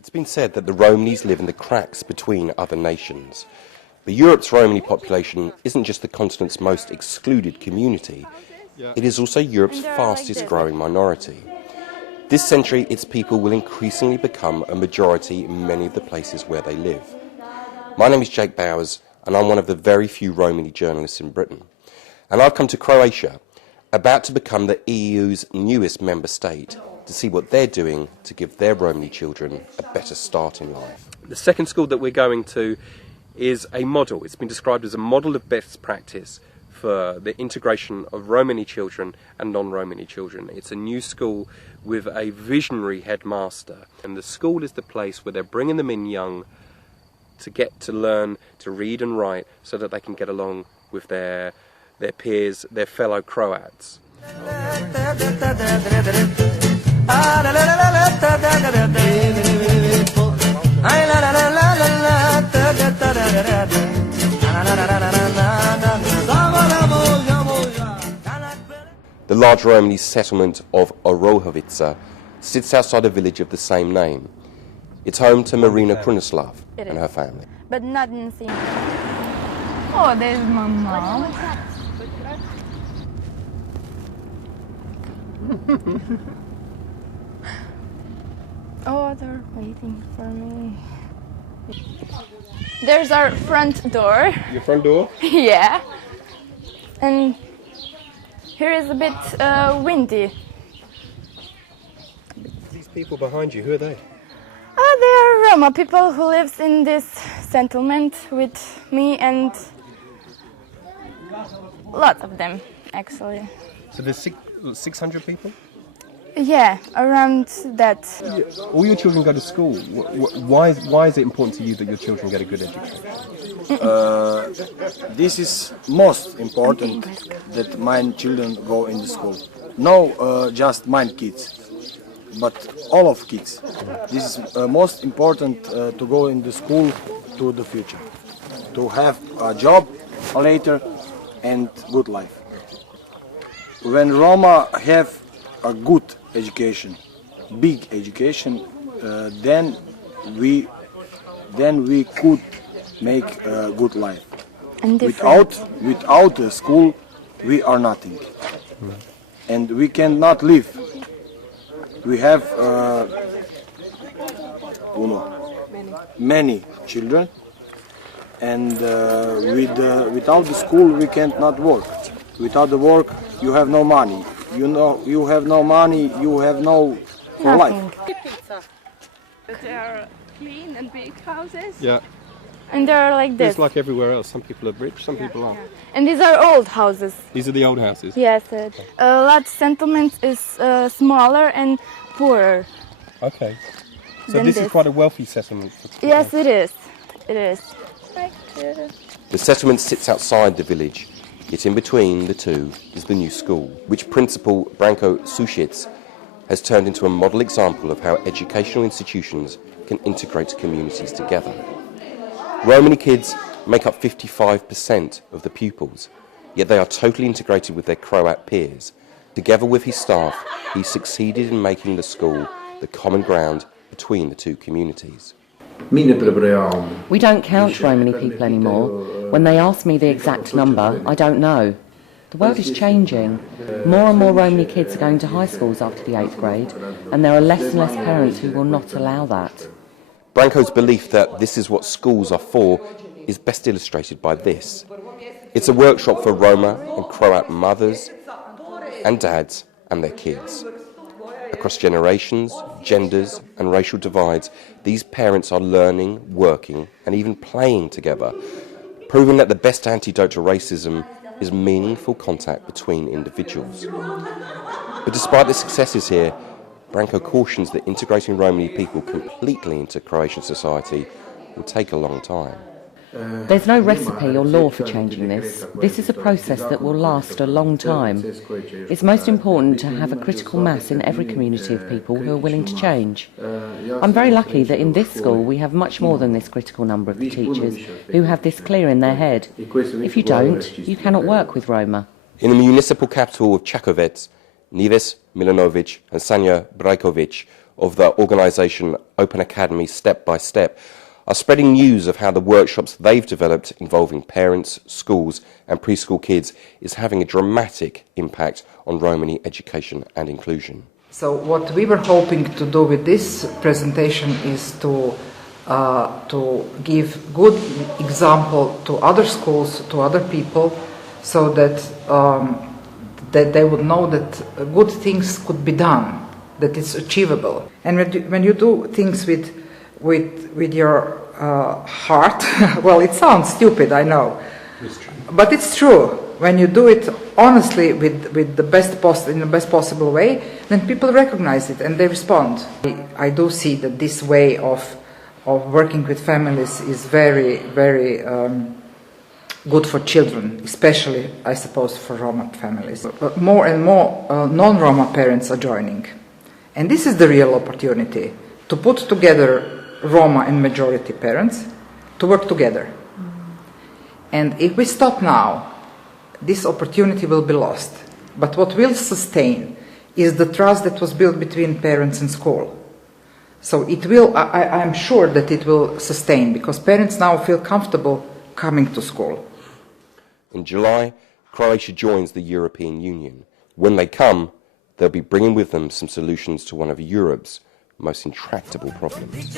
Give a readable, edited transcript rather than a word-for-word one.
It's been said that the Romanies live in the cracks between other nations. But Europe's Romani population isn't just the continent's most excluded community, it is also Europe's fastest growing minority. This century, its people will increasingly become a majority in many of the places where they live. My name is Jake Bowers, and I'm one of the very few Romani journalists in Britain. And I've come to Croatia, about to become the EU's newest member state, to see what they're doing to give their Romani children a better start in life. The second school that we're going to is a model. It's been described as a model of best practice for the integration of Romani children and non-Romani children. It's a new school with a visionary headmaster, and the school is the place where they're bringing them in young to get to learn to read and write so that they can get along with their peers, their fellow Croats. The large Romani settlement of Orohovica sits outside a village of the same name. It's home to Marina Krunoslav and her family. But not in the same. Oh, there's my mom. Oh, they're waiting for me. There's our front door. Your front door? Yeah. And here is a bit windy. These people behind you, who are they? They are Roma people who lives in this settlement with me and lots of them, actually. So there's 600 people? Yeah, around that. All your children go to school. Why is it important to you that your children get a good education? This is most important that my children go in the school. No, just my kids, but all of kids. This is most important to go in the school to the future, to have a job later and good life. When Roma have a good education, big education, then we could make a good life. And without the school, we are nothing, and we cannot live. We have many children, and without the school, we cannot work. Without the work, you have no money. You have no money, you have no life. They are clean and big houses. Yeah. And they're like this. It's like everywhere else. Some people are rich, some people aren't. And these are old houses. These are the old houses? Yes. A lot of settlements is smaller and poorer. Okay. So this is quite a wealthy settlement. Yes, it is. It is. The settlement sits outside the village. Yet in between the two is the new school, which Principal Branko Sušić has turned into a model example of how educational institutions can integrate communities together. Romani kids make up 55% of the pupils, yet they are totally integrated with their Croat peers. Together with his staff, he succeeded in making the school the common ground between the two communities. We don't count Romani people anymore. When they ask me the exact number, I don't know. The world is changing. More and more Romani kids are going to high schools after the 8th grade, and there are less and less parents who will not allow that. Branko's belief that this is what schools are for is best illustrated by this. It's a workshop for Roma and Croat mothers and dads and their kids. Across generations, genders and racial divides, these parents are learning, working and even playing together, proving that the best antidote to racism is meaningful contact between individuals. But despite the successes here, Branko cautions that integrating Romani people completely into Croatian society will take a long time. There's no recipe or law for changing this. This is a process that will last a long time. It's most important to have a critical mass in every community of people who are willing to change. I'm very lucky that in this school we have much more than this critical number of the teachers who have this clear in their head. If you don't, you cannot work with Roma. In the municipal capital of Čakovec, Nives Milanovic and Sanja Brajkovic of the organisation Open Academy Step by Step, are spreading news of how the workshops they've developed involving parents, schools and preschool kids is having a dramatic impact on Romani education and inclusion. So what we were hoping to do with this presentation is to give good example to other schools, to other people, so that that they would know that good things could be done, that it's achievable. And when you do things with your heart, well, it sounds stupid, I know, but it's true. When you do it honestly with the in the best possible way, then people recognize it and they respond. I do see that this way of working with families is very, very good for children, especially, I suppose, for Roma families. But more and more non-Roma parents are joining. And this is the real opportunity to put together Roma and majority parents to work together. And if we stop now, this opportunity will be lost. But what will sustain is the trust that was built between parents and school. So it will, I'm sure that it will sustain, because parents now feel comfortable coming to school. In July, Croatia joins the European Union. When they come, they'll be bringing with them some solutions to one of Europe's most intractable problems.